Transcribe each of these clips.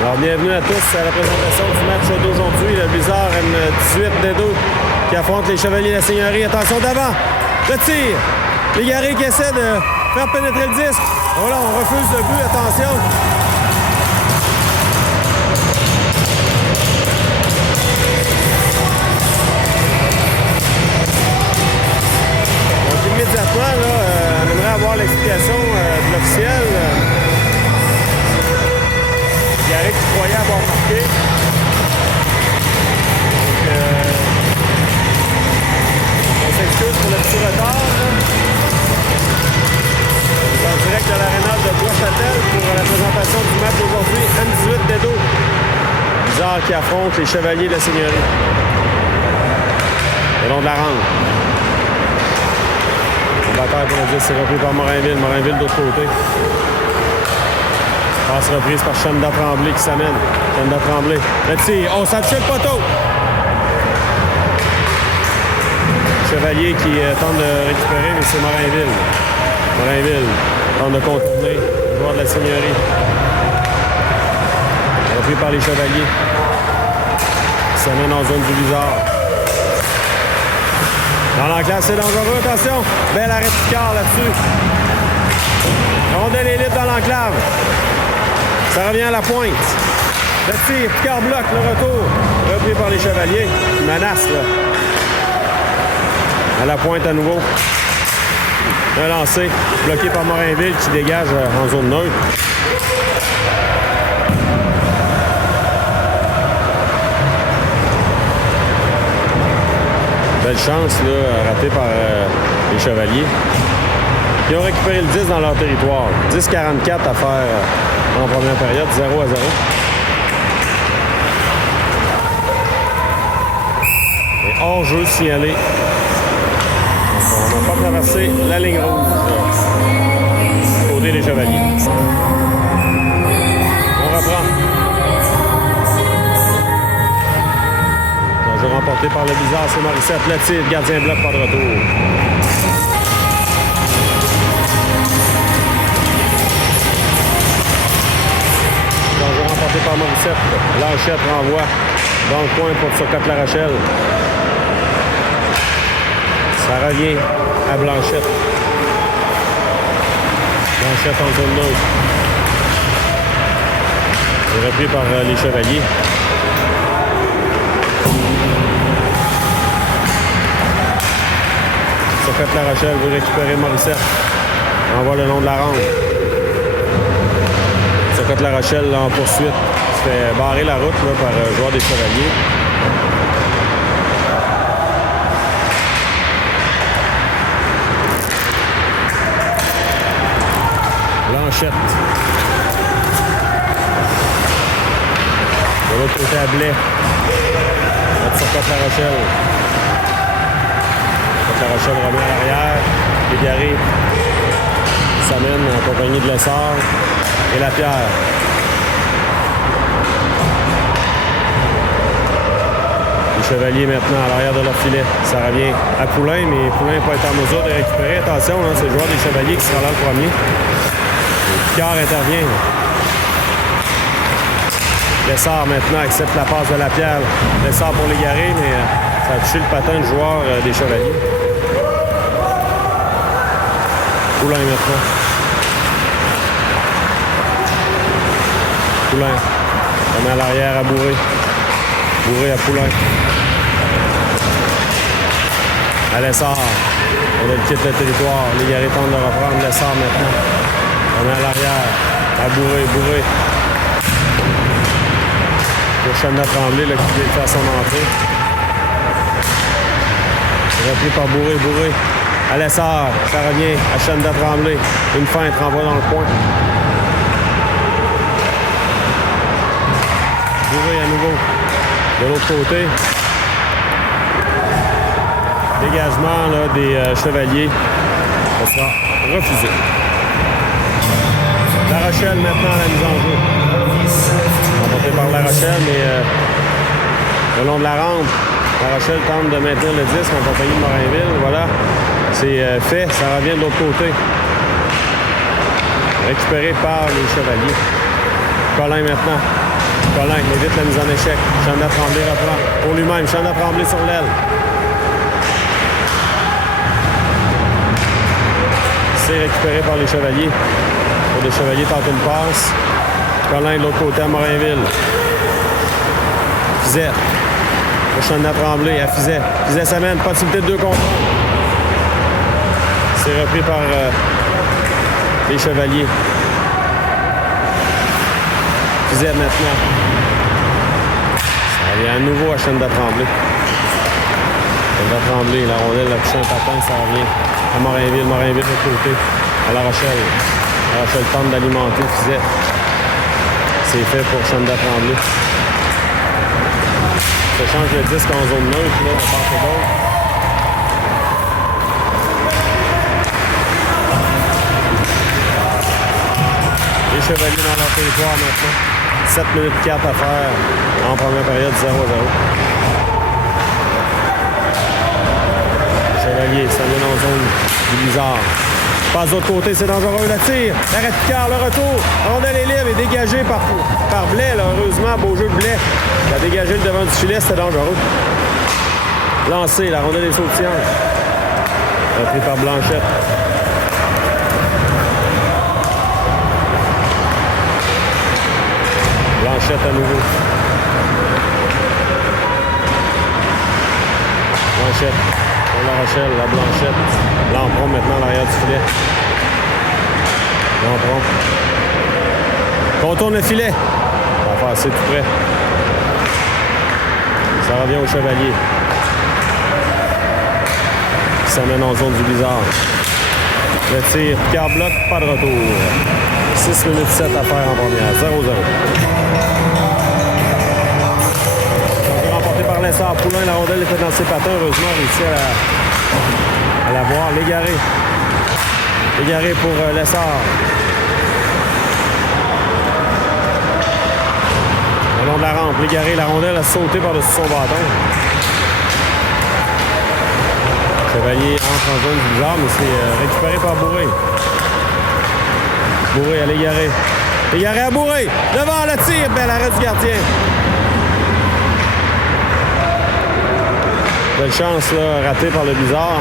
Alors, bienvenue à tous à la présentation du match d'aujourd'hui. Le Blizzard M18D2 qui affronte les Chevaliers de la Seigneurie. Attention d'avant. Le tir. Légaré qui essaie de faire pénétrer le disque. Voilà, on refuse le but. Attention. Donc, immédiatement, là, on aimerait avoir l'explication de l'officiel. Légaré qui croyait avoir marqué. Donc, on s'excuse pour le petit retard. En direct de l'aréna de Bois-Châtel pour la présentation du match d'aujourd'hui, M18D2. Blizzard qui affronte les Chevaliers de la Seigneurie. Le long de la rampe. Le batteur pour le 10, c'est repris par Morinville. Morinville de l'autre côté. Passe reprise par Chanda Tremblay qui s'amène. Chanda Tremblay. Le tir. Oh, ça touche le poteau. Chevalier qui tente de récupérer, mais c'est Morinville. Morinville tente de contourner le joueur de la Seigneurie. Repris par les Chevaliers. Qui s'amène en zone du Blizzard. Dans l'enclave, c'est dangereux. Attention. Bel arrêt de Picard là-dessus. Rondelle élite dans l'enclave. Ça revient à la pointe. Le tir. Picard bloque le retour. Repris par les Chevaliers. Menace, là. À la pointe à nouveau. Un lancé, bloqué par Morinville qui dégage en zone neutre. Belle chance, là, ratée par les Chevaliers. Ils ont récupéré le 10 dans leur territoire. 10-44 à faire en première période, 0-0. Et hors-jeu signalé. On n'a pas traversé la ligne rouge. Côté des Chevaliers. On reprend. Un jeu remporté par le Blizzard, c'est Morissette. Le tir, gardien bloc, pas de retour. Un jeu remporté par Morissette. Lanchette renvoie dans le coin pour Turcotte-La Rochelle. Ça revient à Blanchette. Blanchette en zone neutre. C'est repris par les Chevaliers. Turcotte-La Rochelle veut récupérer Morissette. Envoie le long de la rampe. Turcotte-La Rochelle en poursuite. Se fait barrer la route là, par le joueur des Chevaliers. Blanchette. De l'autre côté à Blais. Turcotte-La Rochelle. Turcotte-La Rochelle remet à l'arrière. Légaré s'amène en compagnie de Lessard et Lapierre. Les Chevaliers maintenant à l'arrière de leur filet. Ça revient à Poulain, mais Poulain n'est pas été en mesure de récupérer. Attention, hein, c'est le joueur des Chevaliers qui sera là le premier. Picard intervient. Lessard maintenant accepte la passe de Lapierre. Lessard pour Légaré, mais ça a touché le patin du joueur des Chevaliers. Poulain maintenant. Poulain. On met à l'arrière à Bourré. Bourré à Poulain. À Lessard. On a le quitte le territoire. Légaré tente de reprendre Lessard maintenant. On est à l'arrière. À Bourré. Bourré. Pour Chanda Tremblay là, qui vient faire son entrée. Repris par Bourré. Bourré. À Lessard. Ça revient à Chanda Tremblay. Une feinte renvoie dans le coin. Bourré à nouveau. De l'autre côté. Dégagement là, des Chevaliers. Ça sera refusé. La Rochelle maintenant à la mise en jeu. Remporté par La Rochelle, mais le long de la rampe, La Rochelle tente de maintenir le disque en compagnie de Morinville. Voilà, c'est fait. Ça revient de l'autre côté. Récupéré par les Chevaliers. Colin maintenant. Colin évite la mise en échec. Chandler Tremblay reprend pour lui-même. Chandler Tremblay sur l'aile. C'est récupéré par les Chevaliers. Pour les Chevaliers tentent une passe. Colin de l'autre côté à Morinville. Fizet. Pour Chandler Tremblay à Fizet. Fizet s'amène. Possibilité de 2 contre 1. C'est repris par les Chevaliers. Fizet maintenant. Ça revient à nouveau à Chandler Tremblay. Chandler Tremblay, la rondelle, la touche un patin, ça revient à Morinville. Morinville de l'autre côté, à La Rochelle. La Rochelle tente d'alimenter Fizet. C'est fait pour Chandler Tremblay. Ça change le disque en zone neutre, là, de part et d'autre. Les Chevaliers dans leur territoire maintenant. 7 minutes 4 à faire en première période, 0-0. Chevalier, ça vient en zone du Blizzard. Passe de l'autre côté, c'est dangereux, le tir. L'arrêt Picard, le retour. Rondelle est libre et dégagée par Blais. Là, heureusement, beau jeu de Blais. Il a dégagé le devant du filet, c'était dangereux. Lancé, la rondelle est sautillante. Repris par Blanchette. Blanchette à nouveau. Blanchette. Pour La Rochelle, la Blanchette. Lampron maintenant à l'arrière du filet. Lampron. Contourne le filet. Ça va passer tout près. Ça revient au Chevalier. Qui s'amène en zone du Blizzard. Le tir, Picard bloc, pas de retour. 6 minutes 7 à faire en première. 0-0. Remporté par Lessard. Poulain, la rondelle était dans ses patins. Heureusement, réussi à la voir. Légaré. Légaré pour Lessard. Le long de la rampe. Légaré, la rondelle a sauté par-dessus son bâton. Chevalier entre en zone du Blizzard, mais c'est récupéré par Bourré. Bourré à Légaré. Légaré à Bourré. Devant le tir. Bel arrêt du gardien. Belle chance, là, ratée par le Blizzard.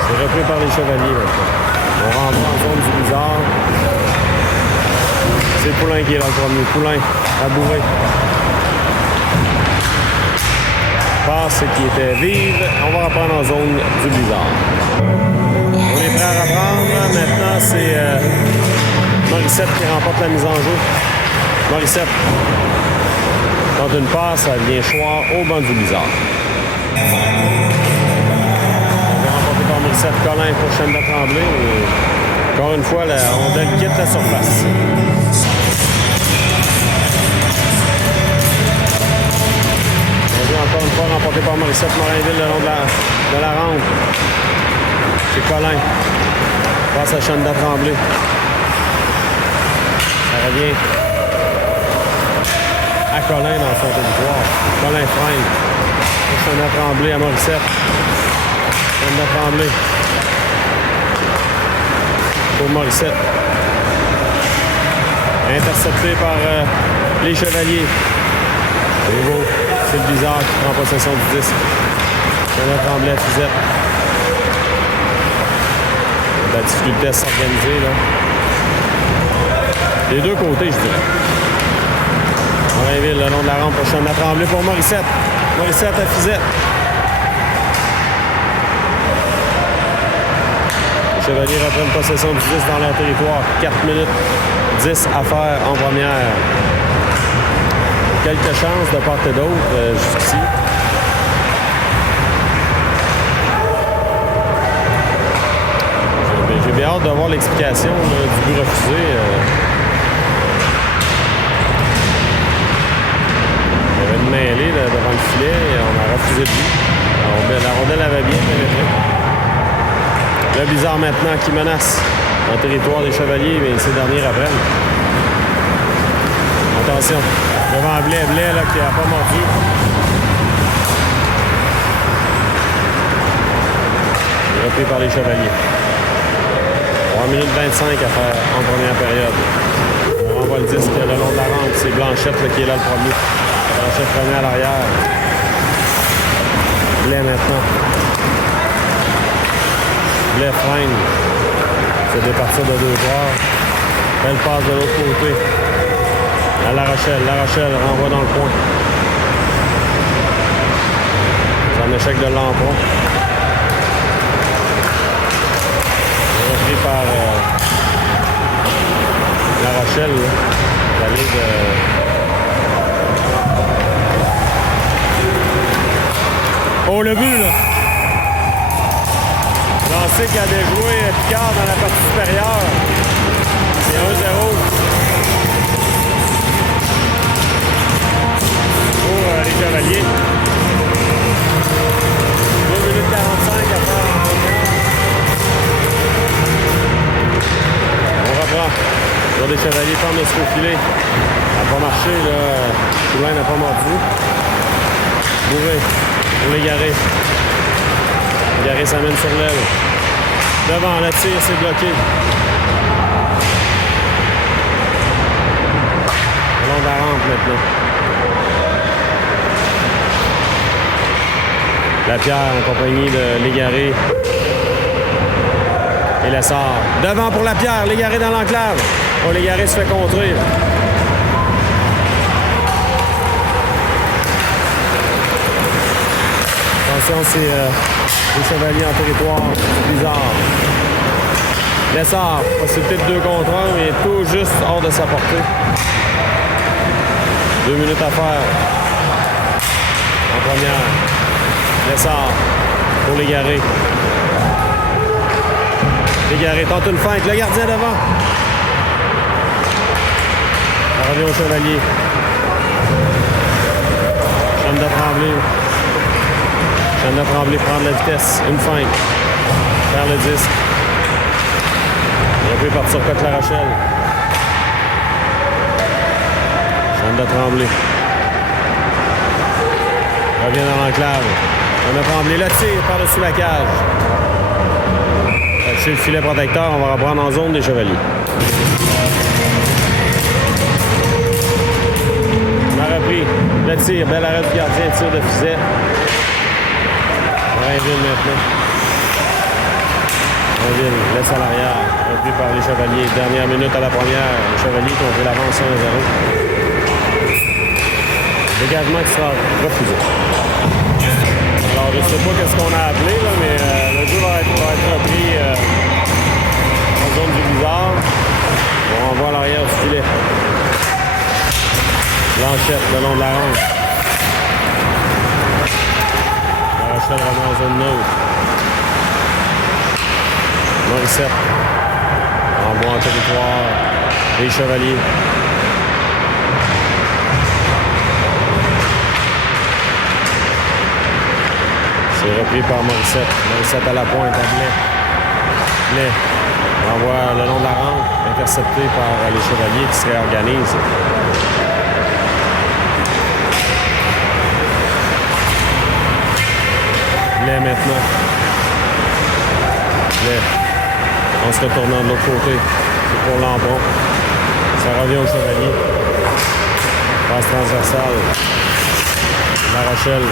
C'est repris par les Chevaliers. Maintenant. On rentre en zone du Blizzard. C'est Poulain qui est dans le premier. Poulain à Bourré. Passe qui était vive. On va reprendre en zone du Blizzard. On est prêt à reprendre. Maintenant, c'est Morissette qui remporte la mise en jeu. Morissette tente une passe, ça vient choix au banc du Blizzard. Remporté par Morissette. Colin pour Chandler Tremblay. Encore une fois, la rondelle quitte la surface. Encore une fois remporté par Morissette. Morinville le long de la rampe. C'est Colin. Passe à Chandler Tremblay. Ça revient à Colin dans son territoire. Colin freine. Chandler Tremblay à Morissette. Chandler Tremblay. Pour Morissette. Intercepté par les Chevaliers. Nouveau. C'est le Blizzard qui prend possession du disque. Chandler Tremblay à Fizet. La difficulté à s'organiser, là. Des deux côtés, je dirais. Morinville, le long de la rampe pour Chandler Tremblay pour Morissette. Morissette à Fizet. Les Chevaliers reprennent possession du disque dans leur territoire. 4 minutes 10 à faire en première. Quelques chances de part et d'autre jusqu'ici. J'ai bien hâte de voir l'explication du but refusé. Il y avait une mêlée là, devant le filet et on a refusé le but. La rondelle avait bien pénétré. Le Blizzard maintenant qui menace en territoire des Chevaliers, mais ces derniers reprennent. Attention. Devant Blais là, qui n'a pas mordu. Il est repris par les Chevaliers. 3 minutes 25 à faire en première période. c'est Blanchette là, qui est là le premier. Blanchette premier à l'arrière. Blais maintenant. Blais freine. C'est départir de 2 joueurs. Belle passe de l'autre côté. À La Rochelle. La Rochelle renvoie dans le coin. C'est un échec de Lampron. Repris par La Rochelle. Là. L'aller de... Oh, le but, là! Lancé qui a déjoué Picard dans la partie supérieure. C'est 1-0. Pour les Chevaliers. 2 minutes 45 à faire en première. On reprend. Sur des Chevaliers tentent de se faufiler. Ça n'a pas marché, là. Poulain n'a pas mordu. Bourré. Pour les Garés. Garé s'amène sur l'aile. Devant, le tir, c'est bloqué. Le long de la rampe maintenant. Lapierre en compagnie de Légaré. Et Lessard. Devant pour Lapierre. Légaré dans l'enclave. Oh, Légaré se fait contrer. Attention, c'est les Chevaliers en territoire bizarre. Lessard, possibilité de 2 contre 1, mais tout juste hors de sa portée. 2 minutes à faire. En première. Lessard pour Légaré. Légaré tente une feinte. Le gardien devant. Ça revient aux Chevaliers. Jeanne de Tremblay. Jeanne de Tremblay prendre la vitesse. Une feinte. Faire le disque. Repris par Turcotte La Rochelle. Jeanne de Tremblay. Revient dans l'enclave. Jeanne de Tremblay. Le tire par-dessus la cage. Chez le filet protecteur, on va reprendre en zone des Chevaliers. On a repris le tir. Bel arrêt du gardien. Tir de Fizet. Rainville maintenant. Rainville laisse à l'arrière. Repris par les Chevaliers. Dernière minute à la première. Les Chevaliers qui ont pris l'avance 1-0. Dégagement qui sera refusé. Alors, je ne sais pas qu'est-ce qu'on a appelé, là, mais le jeu va être repris en zone du bizarre. On renvoie à l'arrière du filet. Blanchette le long de la ronde. La Rochelle remet en zone neutre. Morissette. Envoie en territoire. Les Chevaliers. C'est repris par Morissette. Morissette à la pointe, à Blais. Blais envoie le long de la rampe, intercepté par les Chevaliers qui se réorganisent. Blais maintenant. Blais. En se retournant de l'autre côté. C'est pour Lampron. Ça revient aux Chevaliers. Passe transversale. La Rochelle.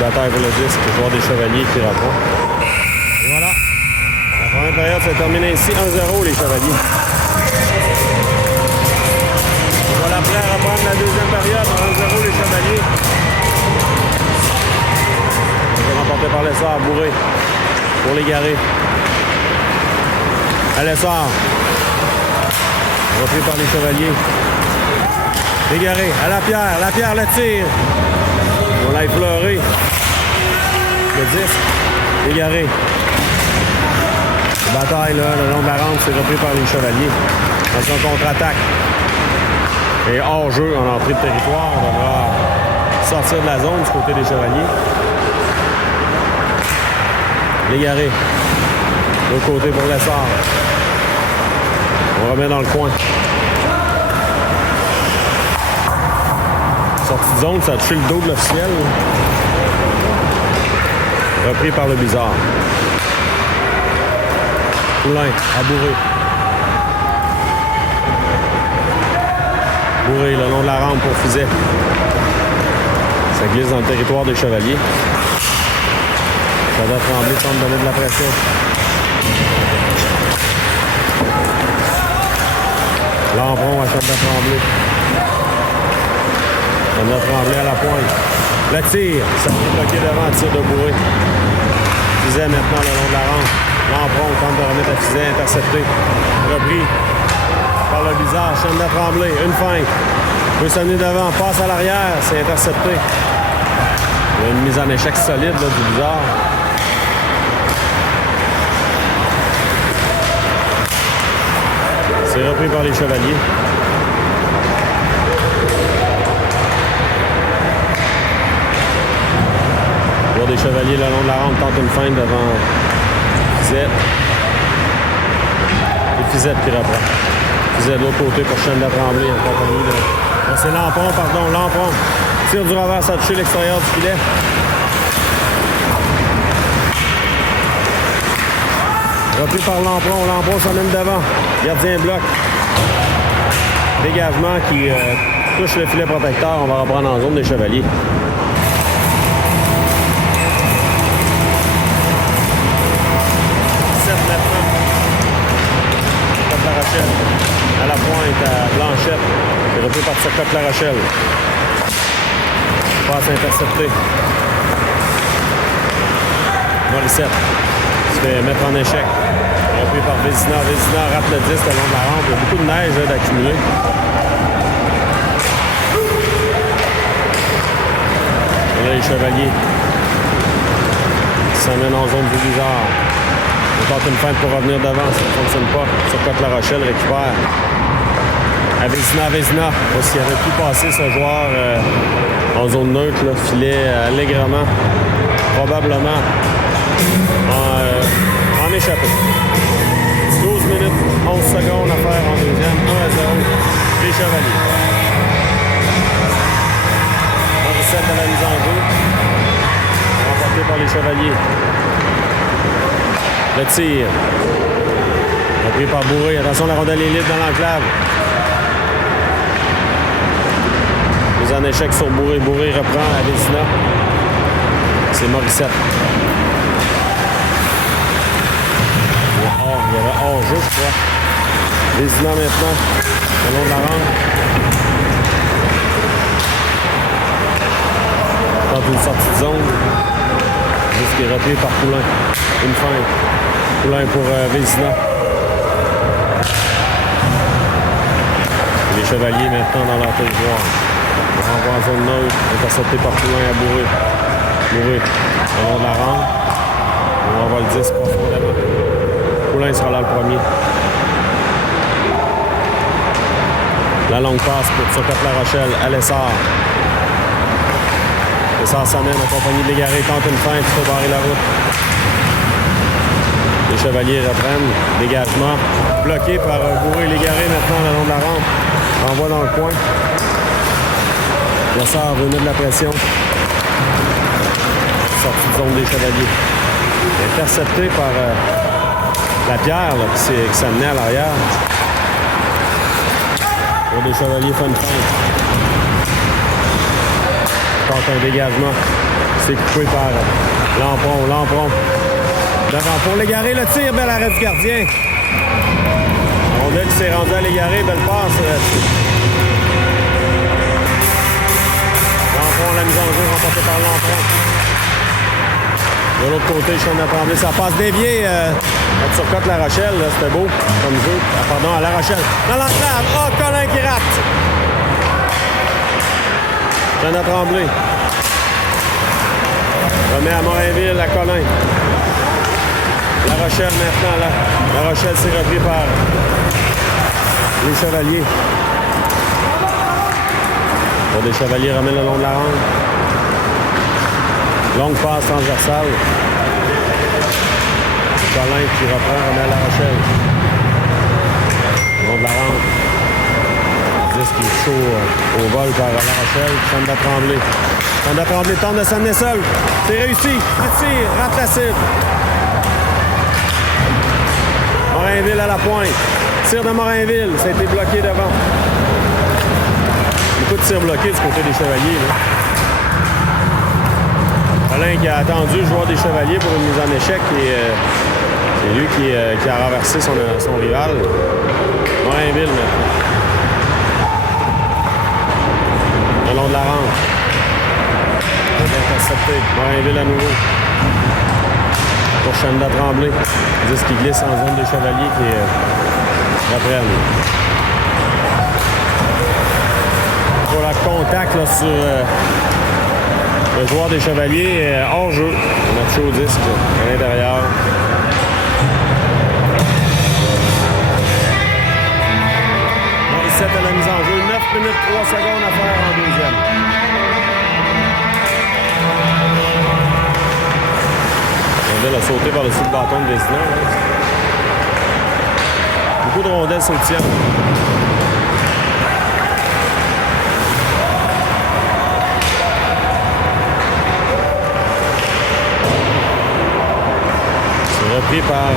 Bataille pour le disque, le joueur des Chevaliers qui répond. Et voilà. La première période s'est terminée ici 1-0 les Chevaliers. On va l'appeler à reprendre la deuxième période 1-0 les Chevaliers. C'est remporté par Lessard, Bourré. Pour les Garés. À Lessard. Repris par les Chevaliers. Les Garés. À Lapierre le tire. On l'a effleuré. Le disque. Égaré. Bataille là, le long de la rampe, c'est repris par les Chevaliers. Dans son contre-attaque. Et hors jeu en entrée de territoire, on devra sortir de la zone du côté des Chevaliers. L'égaré. De l'autre côté pour Lessard. On remet dans le coin. Sortie de zone, ça a touché le dos de l'officiel. Repris par le bizarre. Poulain, à Bourré. Bourré le long de la rampe pour Fiset. Ça glisse dans le territoire des Chevaliers. Chandra Tremblay tente de donner de la pression. Lampron à Chandra Tremblay. Chandra Tremblay à la pointe. Le tir, ça est bloqué devant, tir de Bourré. Fiset maintenant le long de la rampe. Lampron tente de remettre à Fiset, intercepté. Repris par le Bizarre. Chandra Tremblay, une feinte. Peut s'amener devant, passe à l'arrière, c'est intercepté. Il y a une mise en échec solide là, du Bizarre. C'est repris par les Chevaliers. Joueur des Chevaliers le long de la rampe tente une feinte devant Fiset. Et Fiset qui reprend. Fiset de l'autre côté pour Chandra Tremblay en compagnie de... Ah, c'est Lampron, pardon, Lampron. Tire du revers, ça a touché l'extérieur du filet. Repris par Lampron. Lampron s'emmène devant. Gardien bloc. Dégagement qui touche le filet protecteur. On va reprendre en zone des Chevaliers. La Rochelle. À la pointe à Blanchette. C'est repris par Turcotte La Rochelle. Passe interceptée. Morissette se fait mettre en échec. Repris par Vézina. Vézina rate le 10 le long de la rampe. Il y a beaucoup de neige d'accumuler. Et là, les Chevaliers s'emmènent en zone du Bizarre. On tente une feinte pour revenir devant, ça ne fonctionne pas. Turcotte La Rochelle récupère. À Vézina. S'il aurait pu passer ce joueur en zone neutre, là, filet allègrement, probablement en échappé. 12 minutes, 11 secondes à faire en deuxième. 1-0, les Chevaliers. Morissette à la mise en jeu. Remporté par les Chevaliers. Le tir. Repris par Bourré. Attention, la rondelle est libre dans l'enclave. Mise en échec sur Bourré. Bourré reprend à Vézina. C'est Morissette. Il y avait hors-jeu, je crois. Vézina maintenant. Le long de la rampe. Tente une sortie de zone. Juste qui est repris par Poulain. Une feinte. Poulain pour Vézina. Les Chevaliers maintenant dans leur territoire. On renvoie en zone neutre. Intercepté par Poulain à Bourré. Bourré. Au long de la rampe. On renvoie le 10 profondément. Poulain sera là le premier. La longue passe pour Turcotte La Rochelle. À Lessard. Lessard s'amène en compagnie de Légaré. Tente une feinte pour barrer la route. Les Chevaliers reprennent. Dégagement. Bloqué par Bourré et Légaré maintenant le long de la rampe. Envoie dans le coin. Lessard veut mettre de la pression. Sortie de zone des Chevaliers. Intercepté par Lapierre là, qui s'amenait à l'arrière. Pour des Chevaliers fait une feinte. Tente un dégagement. C'est coupé par Lampron. Devant pour Légaré, le tir, bel arrêt du gardien. Rondelle qui s'est rendu à Légaré, belle passe. Lampron, la mise en jeu remportée par Lampron. De l'autre côté, Chandra Tremblay, ça passe dévié à Turcotte La Rochelle. C'était beau comme jeu. Ah, pardon, à La Rochelle. Dans l'enclave. Oh, Colin qui rate. Chandra Tremblay. Remet à Morinville, à Colin. La Rochelle maintenant, là. La Rochelle s'est repris par les Chevaliers. Pour des Chevaliers remet le long de la rampe. Longue passe transversale. Colin qui reprend, remet à La Rochelle. Le long de la rampe. 10 qui est chaud au vol par La Rochelle. Chandra Tremblay. Chandra Tremblay tente de s'amener seul. C'est réussi. Il tire, rate la cible. Morinville à la pointe. Tir de Morinville. Ça a été bloqué devant. tir bloqué du côté des Chevaliers. Là. Alain qui a attendu le joueur des Chevaliers pour une mise en échec et c'est lui qui a renversé son rival. Morinville maintenant. Le long de la rampe. Intercepté. Morinville à nouveau. Pour Chanda Tremblay. 10 qui glisse en zone des Chevaliers qui reprennent. Pour le contact là, sur le joueur des Chevaliers hors jeu. On a touché au disque à l'intérieur. Morissette à la mise en jeu. 9 minutes 3 secondes à faire en deuxième. Rondelle a sauté par-dessus le bâton de Vézina. Beaucoup de rondelles sautillantes. Repris par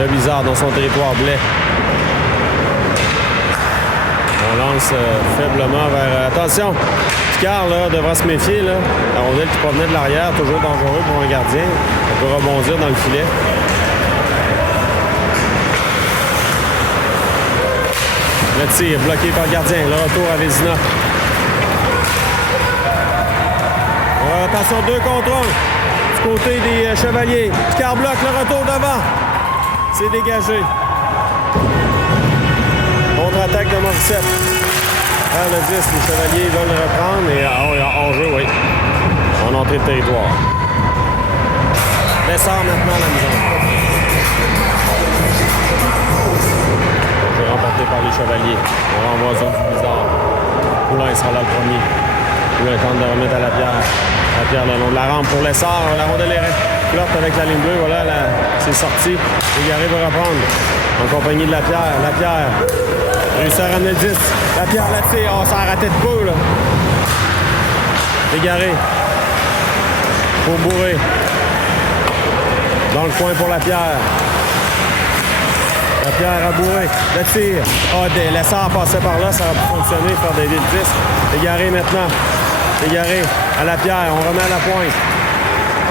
le Bizarre dans son territoire blé. On lance faiblement vers... attention! Picard là, devra se méfier. Là. La rondelle qui provenait de l'arrière, toujours dangereux pour un gardien. On peut rebondir dans le filet. Le tir bloqué par le gardien. Le retour à Vézina. Attention, 2 contre 1. Côté des Chevaliers. Picard bloque le retour devant. C'est dégagé. Contre-attaque de Morissette. Ah, le 10, les Chevaliers veulent le reprendre. Et en jeu, oui. En entrée de territoire. Lessard maintenant à la maison. Jeu remporté par les Chevaliers. On renvoie à zone du Bizarre. Poulain sera là le premier. Poulain tente de remettre à la pierre. La pierre le long de la rampe pour Lessard. La rondelle est flotte avec la ligne bleue. Voilà, c'est sorti. Légaré va reprendre. En compagnie de la pierre. La pierre. Réussit à ramener le 10. La pierre la tire. Oh, ça a raté de peu, là. Légaré. Pour Bourré. Dans le coin pour la pierre. La pierre à Bourré. Le tir. Oh, Lessard passait par là. Ça aurait pu fonctionner. Faire des 10. Légaré maintenant. Légaré à la pierre, on remet à la pointe.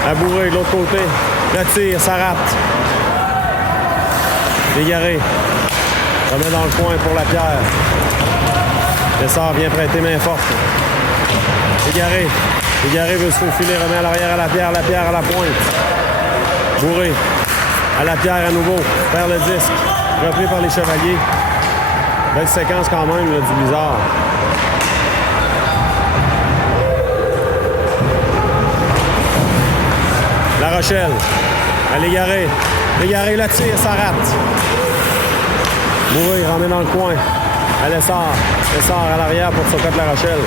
À Bourré de l'autre côté. Le tir, ça rate. Légaré. Remet dans le coin pour la pierre. Lessard vient prêter main forte. Légaré. Légaré veut se faufiler, remet à l'arrière à la pierre à la pointe. Bourré. À la pierre à nouveau. Perd le disque. Repris par les Chevaliers. Belle séquence quand même là, du Bizarre. La Rochelle, à Légaré. Légaré le tire, ça rate. Bourré remet dans le coin. À Lessard. Lessard à l'arrière pour Socate La Rochelle.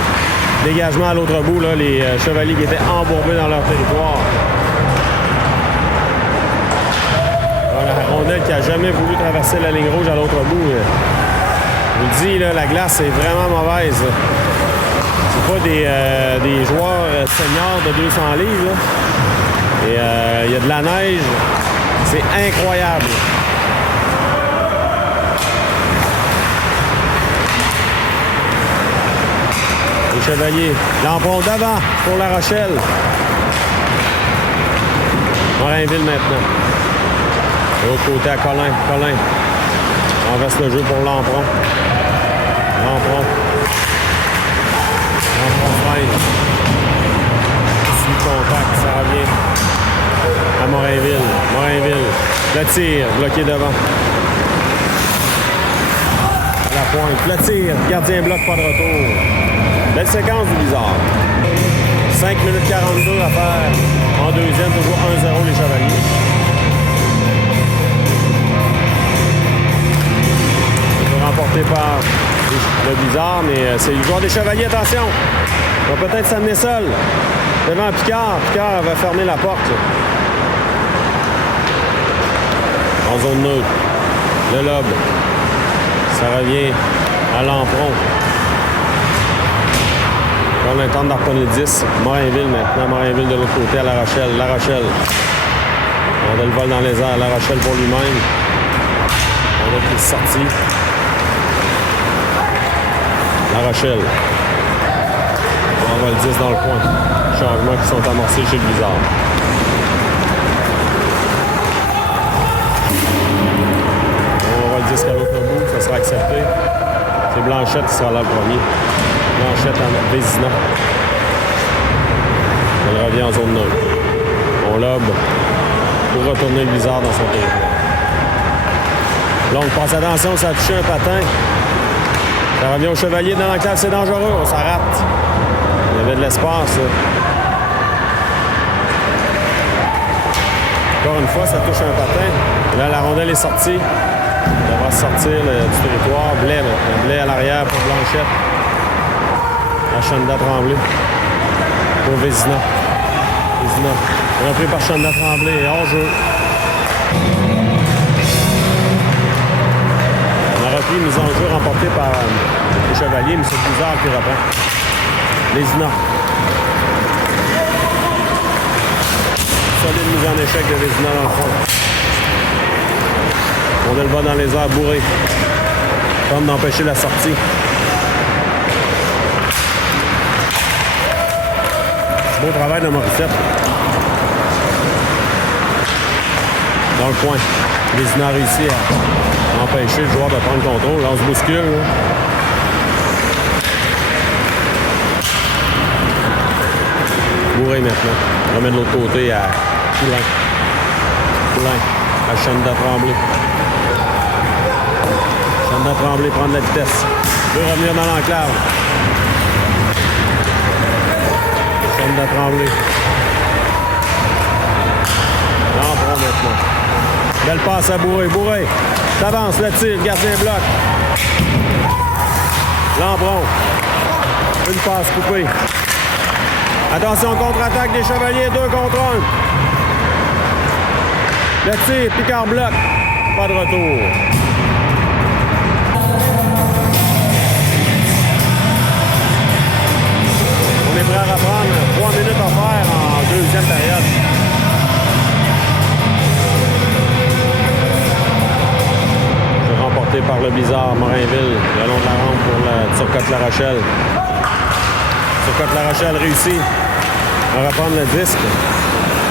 Dégagement à l'autre bout, là, les Chevaliers qui étaient embourbés dans leur territoire. Voilà, la rondelle qui n'a jamais voulu traverser la ligne rouge à l'autre bout. Je vous le dis, là, la glace est vraiment mauvaise. C'est pas des joueurs seniors de 200 livres. Là. Et il y a de la neige. C'est incroyable. Les Chevaliers. L'emprunt d'avant pour La Rochelle. Morinville maintenant. De l'autre côté à Colin. Colin. On reste le jeu pour l'emprunt. L'emprunt. L'emprunt freine. Contact, ça revient à Morinville. Morinville, le tir, bloqué devant. À la pointe, le tir, gardien bloque, pas de retour. Belle séquence du Bizarre. 5 minutes 42 à faire en deuxième, toujours 1-0 les Chevaliers. C'est remporté par le Bizarre, mais c'est le joueur des Chevaliers, attention. Il va peut-être s'amener seul. Devant Picard. Picard avait fermé la porte. Là. En zone neutre. Le lobe. Ça revient à l'emprunt. On tente d'en reprendre le 10. Morinville maintenant. Morinville de l'autre côté à La Rochelle. La Rochelle. On a le vol dans les airs. La Rochelle pour lui-même. On a qui est sorti. La Rochelle. voit le 10 dans le coin. Changements qui sont amorcés chez le Blizzard. On va le 10 à l'autre bout, ça sera accepté. C'est Blanchette qui sera là le premier. Blanchette en Vézina. Elle revient en zone neutre. On lobe pour retourner le Blizzard dans son territoire. Là, on passe attention, ça a touché un patin. Ça revient au Chevalier dans l'enclave, c'est dangereux, on s'arrête. Il y avait de l'espace. Encore une fois, ça touche un patin. Là, la rondelle est sortie. Elle devra sortir du territoire. Blais maintenant. Blais à l'arrière pour Blanchette. À Chanda Tremblay. Pour Vézina. Vézina. Repris par Chanda Tremblay. Hors-jeu. On a repris une mise en jeu remportée par le Chevalier, mais c'est Blizzard qui reprend. Vézina. Solide mise en échec de Vézina dans le fond. On a le bas dans les airs bourré. Tente d'empêcher la sortie. Beau travail de Morissette. Dans le coin. Vézina a réussi à empêcher le joueur de prendre le contrôle. Là, on se bouscule. Là. Bourré maintenant. On remet de l'autre côté à Poulain. Poulain. À Chanda Tremblay. Chanda Tremblay prend de la vitesse. Veut revenir dans l'enclave. Chanda Tremblay. Lampron maintenant. Belle passe à Bourré. Bourré. S'avance, le tir. Le gardien bloc. Lampron. Une passe coupée. Attention, contre-attaque des Chevaliers. 2 contre 1. Le tir. Picard bloc. Pas de retour. On est prêt à reprendre. 3 minutes à faire en deuxième période. C'est remporté par le Blizzard, Morinville, le long de la rampe pour la Turcotte-La Rochelle. Turcotte-La Rochelle réussit à reprendre le disque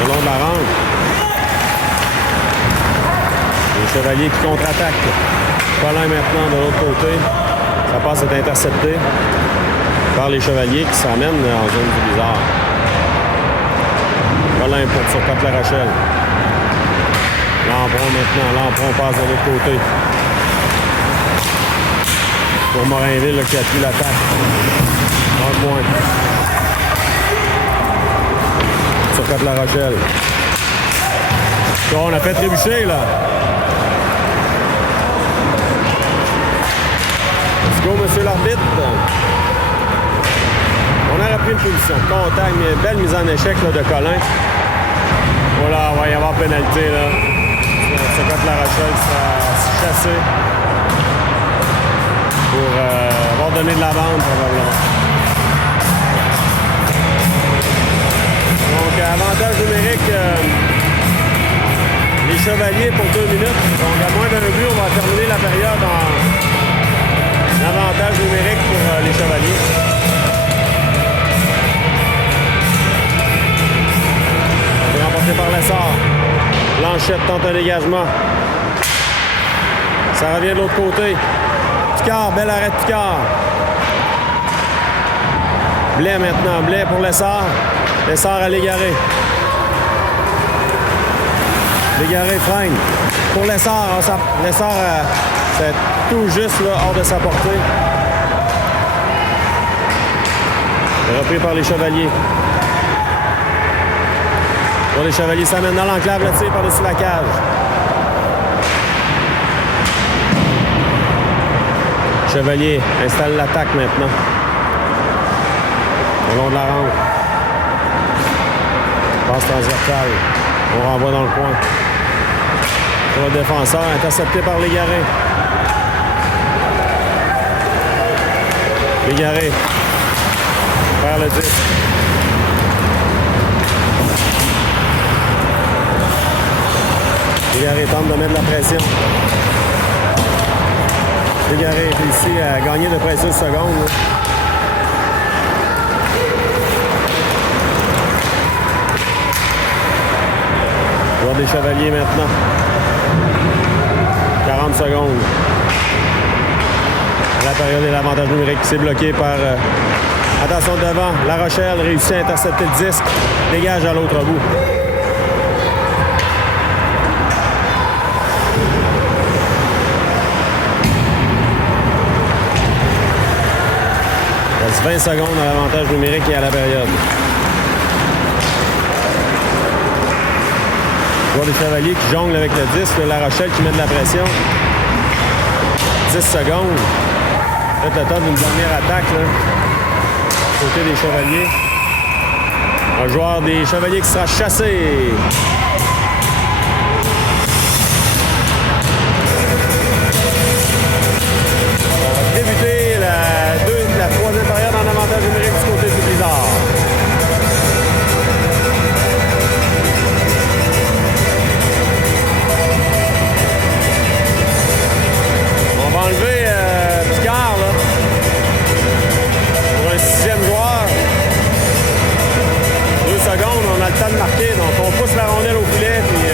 le long de la rampe. Les Chevaliers qui contre-attaquent. Paulin maintenant de l'autre côté. Sa passe est interceptée par les Chevaliers qui s'amènent en zone du Blizzard. Paulin pour Turcotte-La Rochelle. Lampron maintenant. Lampron passe de l'autre côté. Pour Morinville là, qui a pris l'attaque. Dans le coin. Turcotte-La Rochelle. On a fait trébucher là. Let's go, monsieur l'arbitre. On a repris une position. Contact, mais belle mise en échec là, de Colin. Voilà, il va y avoir pénalité là. Turcotte-La Rochelle sera chassé pour avoir donné de la bande probablement. Donc, avantage numérique, les Chevaliers pour 2 minutes. Donc, à moins d'un but, on va terminer la période en avantage numérique pour les Chevaliers. C'est remporté par Lessard. Blanchette tente un dégagement. Ça revient de l'autre côté. Picard, bel arrêt de Picard. Blais maintenant. Blais pour Lessard. Lessard à Légaré. Légaré freine. Pour Lessard. Lessard, c'est tout juste là, hors de sa portée. Repris par les Chevaliers. Pour les Chevaliers, ça mène dans l'enclave, le tir par-dessus la cage. Chevalier installe l'attaque maintenant. Au long de la rampe. Passe transversale. On renvoie dans le coin. Pour le défenseur, intercepté par Légaré. Légaré. Vers le 10. Légaré tente de mettre de la pression. Légaré réussit à gagner de pression une seconde. Là. des Chevaliers maintenant. 40 secondes. La période et l'avantage numérique qui s'est bloqué par... attention devant. La Rochelle réussit à intercepter le disque. Dégage à l'autre bout. Il reste 20 secondes à l'avantage numérique et à la période. Je vois des Chevaliers qui jonglent avec le disque. La Rochelle qui met de la pression. 10 secondes. Peut-être le temps d'une dernière attaque là, côté des Chevaliers. Un joueur des Chevaliers qui sera chassé. On va débuter la troisième période en avantage numérique du côté du Blizzard. On va enlever Picard là, pour un sixième joueur. 2 secondes, on a le temps de marquer, donc on pousse la rondelle au filet. Puis,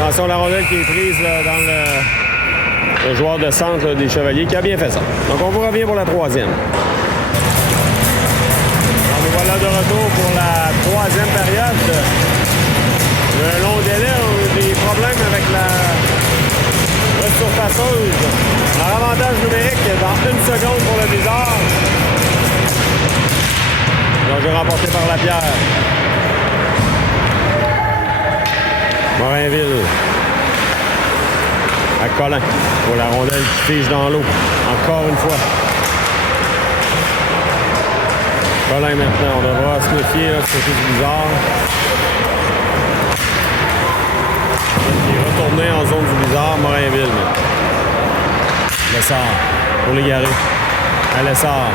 attention, la rondelle qui est prise là, dans le joueur de centre là, des Chevaliers qui a bien fait ça. Donc on vous revient pour la troisième. Alors, nous voilà de retour pour la troisième période. Un long délai, on a eu des problèmes avec la surpasseuse. Un avantage numérique dans 1 seconde pour le Blizzard. Donc, je remporté par Lapierre. Morinville. À Colin. Pour la rondelle qui fige dans l'eau. Encore une fois. Colin maintenant. On devra se méfier là, du côté du Blizzard. Il est retourné en zone du Blizzard. Morinville. Lessard. Pour les Garés. À Lessard.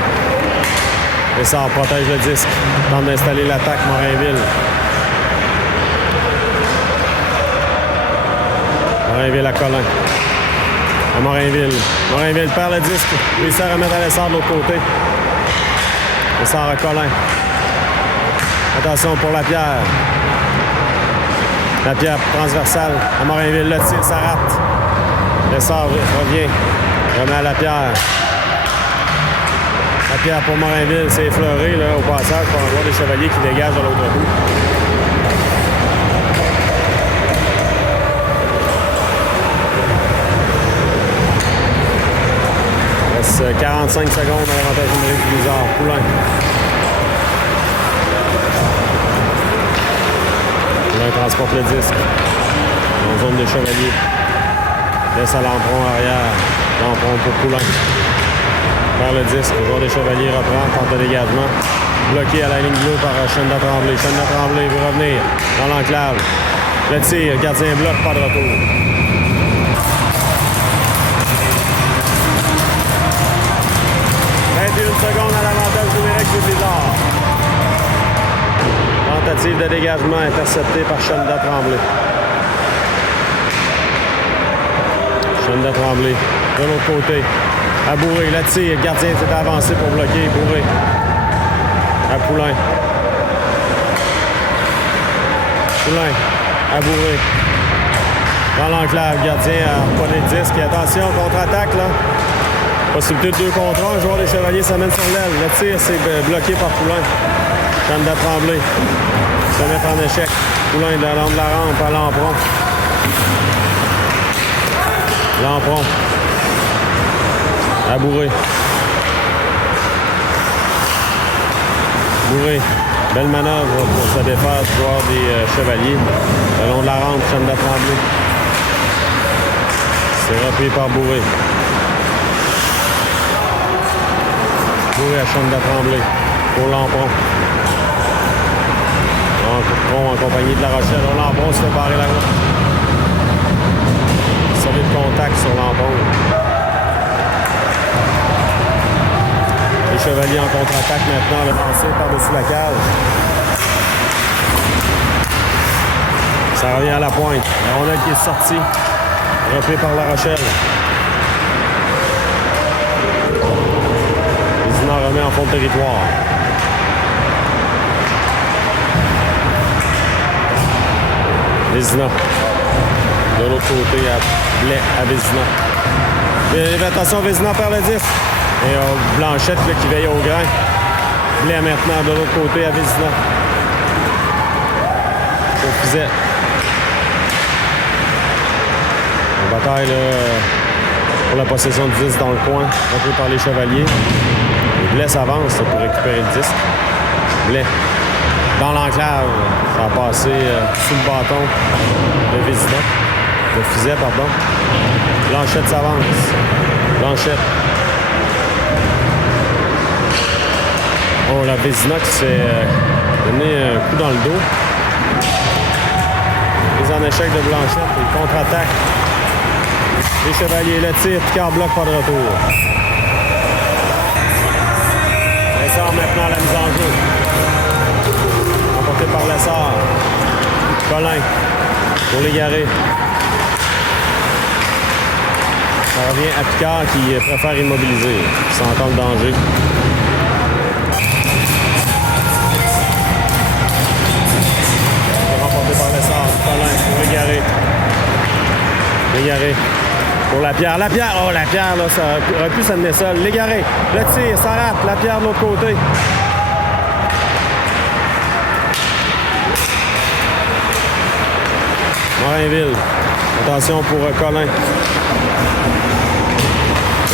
Lessard protège le disque. Tente d'installer l'attaque, Morinville. Morinville à Colin. À Morinville. Morinville perd le disque. Réussit à remettre à Lessard de l'autre côté. Lessard à Colin. Attention pour Lapierre. Lapierre transversale à Morinville. Le tir, ça rate. Lessard revient. Remet à Lapierre. Lapierre pour Morinville, c'est effleuré là, au passage pour avoir des Chevaliers qui dégagent de l'autre bout. Il reste 45 secondes à l'avantage numérique du Blizzard. Poulain. Poulain transporte le disque. En zone des Chevaliers. Laisse à Lampron arrière. Lampron pour Poulain. Vers le disque, le joueur des Chevaliers reprend, tente de dégagement. Bloqué à la ligne bleue par Chenda Tremblay. Chenda Tremblay veut revenir dans l'enclave. Le tir, gardien bloc, pas de retour. « 21 secondes à l'avantage numérique du Blizzard. Tentative de dégagement interceptée par Chenda Tremblay. Chenda Tremblay, de l'autre côté. À Bourré, le tir, le gardien s'est avancé pour bloquer. Bourré. À Poulain. Poulain. À Bourré. Dans l'enclave, gardien a reponné le disque. Et attention, contre-attaque, là. Possibilité de 2 contre 1. Le joueur des Chevaliers s'amène sur l'aile. Le tir, c'est bloqué par Poulain. Chanda Tremblay. Se mettre en échec. Poulain de l'ombre de la rampe à Lampron. Lampron. À Bourré. Bourré. Belle manœuvre pour se défaire du joueur des Chevaliers. Le long de la rampe, Chanda Tremblay. C'est repris par Bourré. Bourré à Chanda Tremblay. Pour Lampron. Lampron en compagnie de La Rochelle. Lampron se fait barrer la route. Solide contact sur Lampron. Les Chevaliers en contre-attaque maintenant, le lancer par-dessus la cage. Ça revient à la pointe. La rondelle qui est sortie. Repris par La Rochelle. Vézina remet en fond de territoire. Vézina. De l'autre côté, à Blais, à Vézina. Et attention, Vézina perd le 10. Et Blanchette là, qui veille au grain. Blais maintenant de l'autre côté à Vézina. Au Fizet. Une bataille là, pour la possession du 10 dans le coin, repris par les Chevaliers. Blais s'avance pour récupérer le disque. Blais dans l'enclave. Ça a passé sous le bâton de Vézina. De Fizet, pardon. Blanchette s'avance. Blanchette. Oh, la Vézina qui s'est donné un coup dans le dos. Mise en échec de Blanchette. Et contre-attaque. Les Chevaliers, le tir, Picard bloque pas de retour. Lessard maintenant la mise en jeu. Emporté par Lessard. Colin pour l'égarer. Ça revient à Picard qui préfère immobiliser. Il s'entend le danger. Remporté par Lessard. Colin pour l'égarer. L'égarer. Pour Lapierre. Lapierre, oh Lapierre, là, ça aurait pu s'amener seul. Légaré, le tir, ça rate. Lapierre de l'autre côté. Morinville. Attention pour Colin.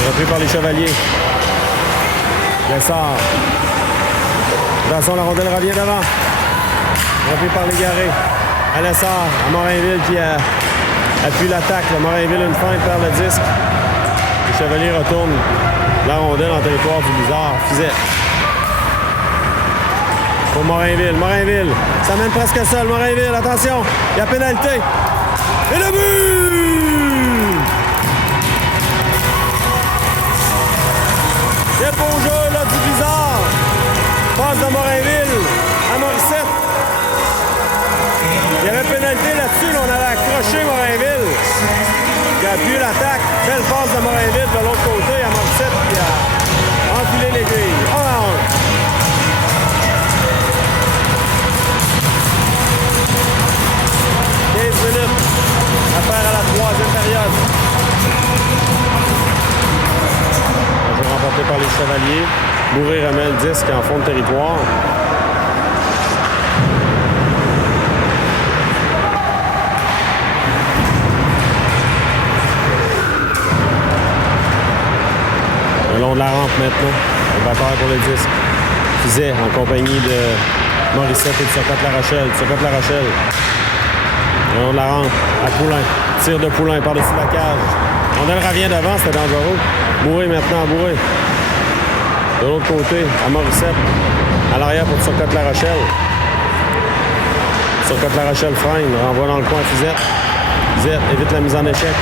Repris par les Chevaliers. Lessard. Attention, la rondelle revient devant. Repris par Légaré. À Lessard, à Morinville qui appuie l'attaque. Morinville, une feinte, perd le disque. Les Chevaliers retournent la rondelle en territoire du Blizzard. Fizet. Pour Morinville. Morinville. Ça mène presque seul. Morinville, attention. Il y a pénalité. Et le but! Quel beau jeu là, du Blizzard. Passe de Morinville à Morissette. Il y avait pénalité là-dessus, on avait accroché Morinville. Il a appuyé l'attaque. Belle passe de Morinville de l'autre côté à Morissette qui a enfilé l'aiguille. 1-1. Minutes à faire à la troisième période. On va remporté par les Chevaliers. Bourré remet le disque en fond de territoire. Le long de la rampe maintenant. Le batteur pour le disque. Fizet en compagnie de Morissette et de Turcotte-La Rochelle. Turcotte-La Rochelle. Le long de la rampe, à Poulain. Tir de Poulain par-dessus la cage. On le revient devant, c'était dangereux. Bourré maintenant, Bourré. De l'autre côté, à Morissette. À l'arrière pour Turcotte-La Rochelle. Turcotte-La Rochelle freine, renvoie dans le coin Fizet. Fizet évite la mise en échec.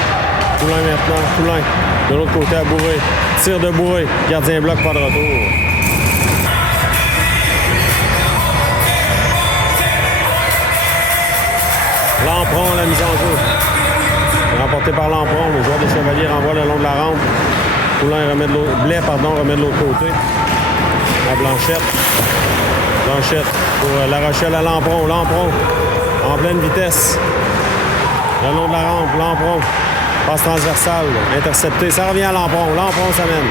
Poulain maintenant, Poulain. De l'autre côté, à Bourré. Tir de Bourré. Gardien bloc, pas de retour. Lampron, la mise en jeu. Remporté par Lampron. Le joueur des Chevaliers renvoie le long de la rampe. Poulain remet de l'autre. Blais, pardon, remet de l'autre côté. À Blanchette. Blanchette pour La Rochelle à Lampron. Lampron en pleine vitesse. Le long de la rampe. Lampron. Passe transversale. Intercepté. Ça revient à Lampron. Lampron s'amène.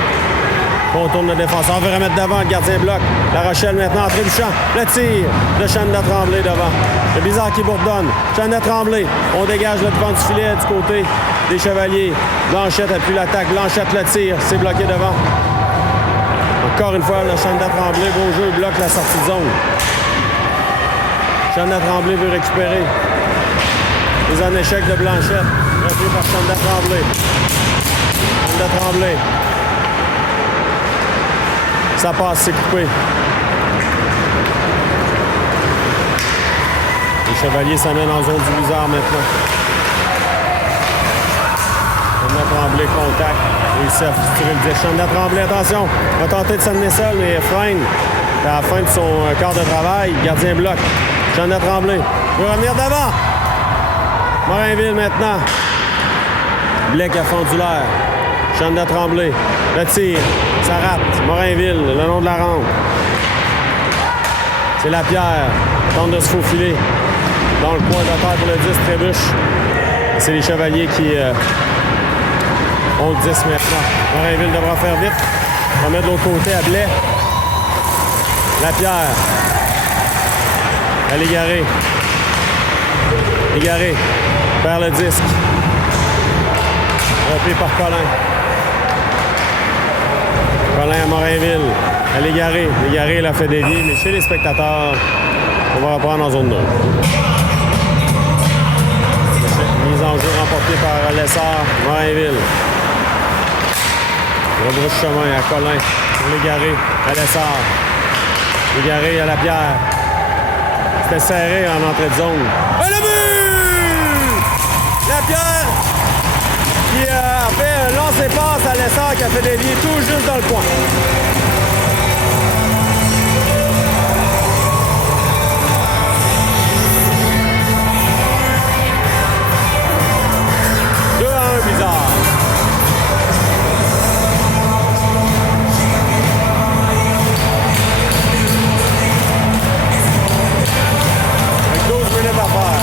Contourne le défenseur. On veut remettre devant. Le gardien bloc. La Rochelle maintenant entrée du champ. Le tir de Chanda Tremblay devant. Le Blizzard qui bourdonne. Chanda Tremblay. On dégage le devant du filet du côté des Chevaliers. Blanchette appuie l'attaque. Blanchette le tire. C'est bloqué devant. Encore une fois, le Chanda Tremblay. Beau jeu. Bloque la sortie de zone. Chanda Tremblay veut récupérer. Mise en échec de Blanchette. Repris par Chanda Tremblay. Chanda Tremblay. Ça passe, c'est coupé. Les Chevaliers s'amènent en zone du Blizzard maintenant. Chanda Tremblay, contact. Réussit à tirer le disque. Chanda Tremblay, attention. Va tenter de s'amener seul, mais freine. À la fin de son quart de travail, gardien bloc. Chanda Tremblay veut revenir devant. Morinville maintenant. Blais qui a fondu l'air. Chanda Tremblay. Le tir. Ça rate. Morinville, le long de la rampe. C'est Lapierre. Tente de se faufiler. dans le coin de terre pour le 10, trébuche. C'est les Chevaliers qui ont le 10 maintenant. Morainville devra faire vite. On va mettre de l'autre côté à Blais. Lapierre. À Légaré. Légaré perd le disque. Repris par Colin. Colin à Morainville. À Légaré. Légaré l'a fait dévier, mais chez les spectateurs, on va reprendre en zone 2. Mise en jeu remportée par Lessard. Morainville. Rebrousse chemin à Colin. Pour Légaré. À Lessard. Légaré à Lapierre. C'était serré en entrée de zone. Et le but! Lapierre qui a fait un lancer-passe à Lessard qui a fait dévier tout juste dans le coin. Bizarre. Avec 12 minutes à faire.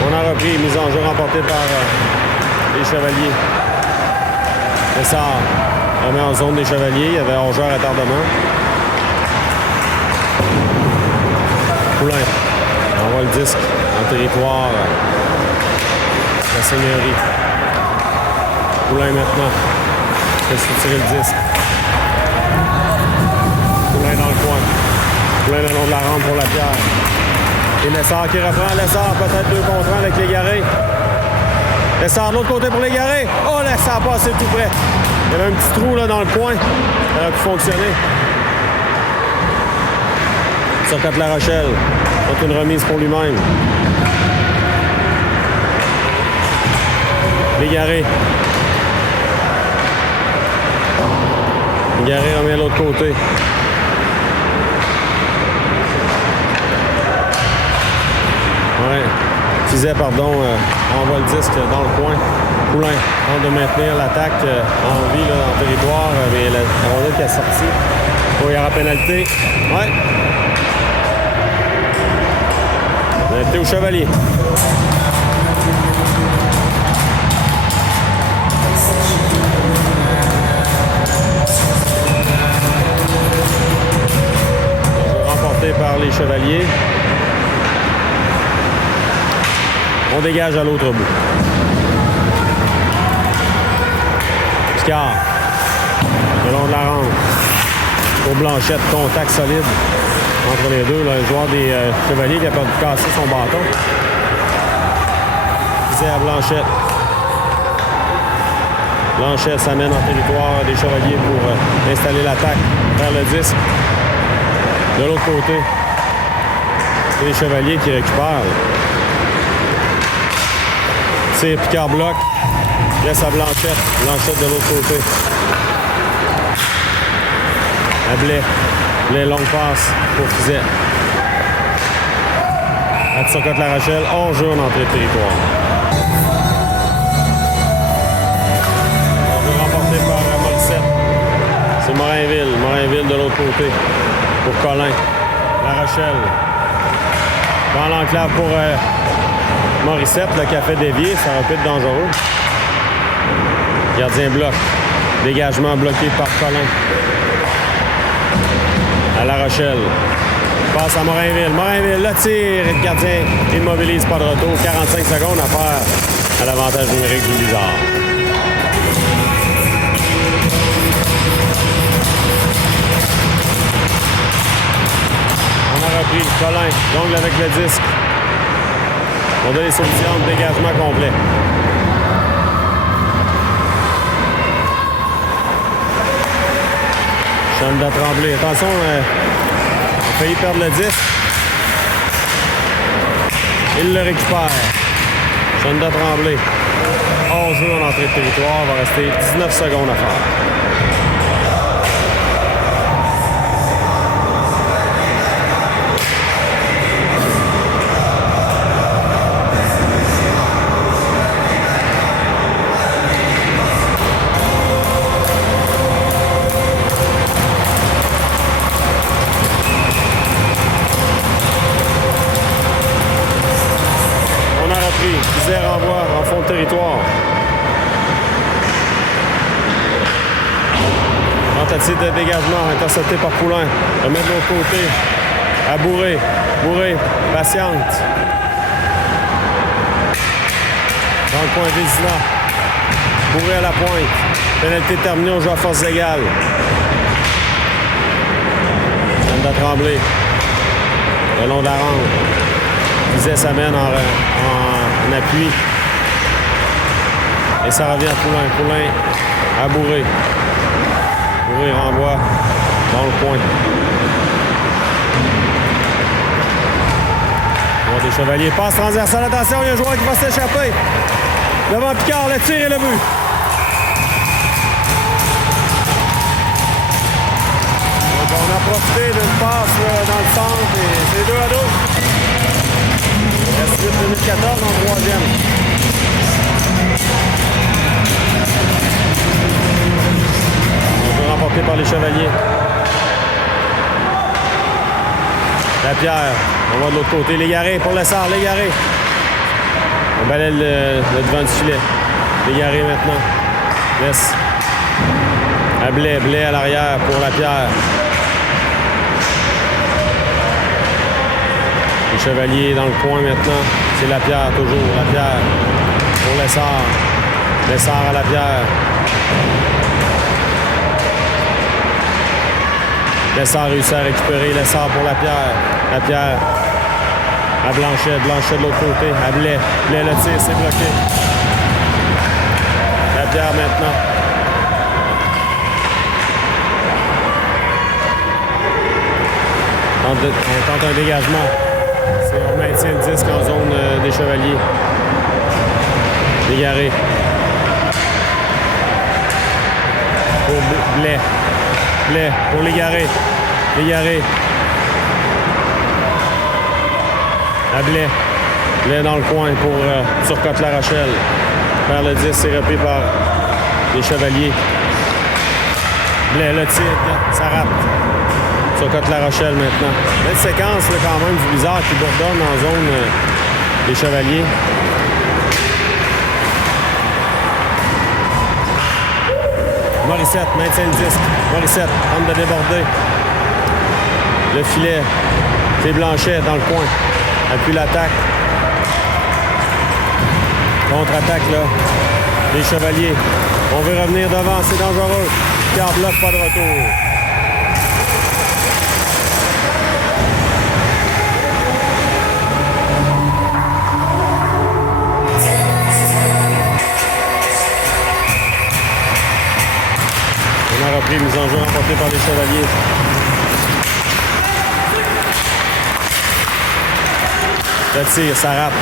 On a repris, mise en jeu remportée par les Chevaliers. Lessard remet en zone des Chevaliers. Il y avait hors-jeu à retardement. Poulain envoie le disque en territoire de la Seigneurie. Poulain maintenant. Fait tirer le disque. Poulain dans le coin. Poulain le long de la rampe pour Lapierre. Et Lessard qui reprend. Lessard peut-être 2 contre 1 avec Légaré. Lessard de l'autre côté pour Légaré. Oh, Lessard passé tout près. Il y avait un petit trou là dans le coin. Ça aurait pu fonctionner. Sur La Rochelle. C'est une remise pour lui-même. Légaré. Légaré remet à l'autre côté. Ouais. Fizet, pardon, envoie le disque dans le coin. Poulain tente de maintenir l'attaque en vie là, dans le territoire, mais la rondelle qui est sortie. Il y aura pénalité. Ouais. Pénalité au Chevalier. Remporté par les Chevaliers. On dégage à l'autre bout. Picard. Le long de la rampe. Pour Blanchette, contact solide entre les deux. Là, le joueur des Chevaliers qui a perdu de casser son bâton. Fizet à Blanchette. Blanchette s'amène en territoire des Chevaliers pour installer l'attaque vers le disque. De l'autre côté, c'est les Chevaliers qui récupèrent. C'est Picard bloc. Laisse à Blanchette. Blanchette de l'autre côté. À Blais. Blais, longue passe pour Fizet. À Turcotte-La Rochelle. Hors-jeu en entrée de territoire. On remporté par Morissette. C'est Morainville. Morainville de l'autre côté. Pour Colin. La Rochelle. Dans l'enclave pour Morissette, le qui a fait dévier. Ça aurait pu être dangereux. Gardien bloc. Dégagement bloqué par Colin. À La Rochelle. Passe à Morainville. Morainville, le tir. Et le gardien immobilise pas de retour. 45 secondes à faire à l'avantage numérique du Blizzard. On a repris. Colin jongle avec le disque. On donne les solutions de dégagement complet. Chanda Tremblay. Attention, on a failli perdre le disque. Il le récupère. Chanda Tremblay. Hors-jeu en entrée de territoire. Va rester 19 secondes à faire. Tentative de dégagement, intercepté par Poulain. Remet de l'autre côté. À Bourré. Bourré, patiente. Dans le coin, Vézina. Bourré à la pointe. Pénalité terminée, on joue à force égale. Sandra Tremblay. Le long de la ronde. Bizet s'amène en appui. Et ça revient à Poulain. Poulain à Bourré. Bourré renvoie dans le coin. Des Chevaliers. Passe transversale. Attention, il y a un joueur qui va s'échapper. Devant Picard, le tir et le but. Donc, on a profité d'une passe dans le centre et c'est 2-2. Il reste 8-2014 en troisième. On peut remporter par les Chevaliers. Lapierre. On va de l'autre côté. Légaré pour Lessard. Légaré. On balaie le devant du filet. Légaré maintenant. Laisse. À Blais. Blais à l'arrière pour Lapierre. Les Chevaliers dans le coin maintenant. C'est Lapierre toujours. Lapierre pour Lessard. Lessard à Lapierre. Lessard réussit à récupérer. Lessard pour Lapierre. Lapierre à Blanchet. Blanchet de l'autre côté. À Blais. Blais, le tir, c'est bloqué. Lapierre maintenant. On tente un dégagement. On maintient le disque en zone des Chevaliers. Légaré. Pour Blais. Blais pour Légaré. Légaré. À Blais. Blais dans le coin pour Turcotte La Rochelle. Vers le 10, c'est repris par les Chevaliers. Blais, le tir, ça rate. Turcotte La Rochelle maintenant. Belle séquence là, quand même du Blizzard qui bourdonne en zone des Chevaliers. Morissette maintient le disque. Morissette tente de déborder. Le filet. C'est Blanchet dans le coin. Appuie l'attaque. Contre-attaque, là. Les Chevaliers. On veut revenir devant. C'est dangereux. Pierre bloque, pas de retour. On a repris mise en jeu remportée par les Chevaliers. Le tir, ça rate.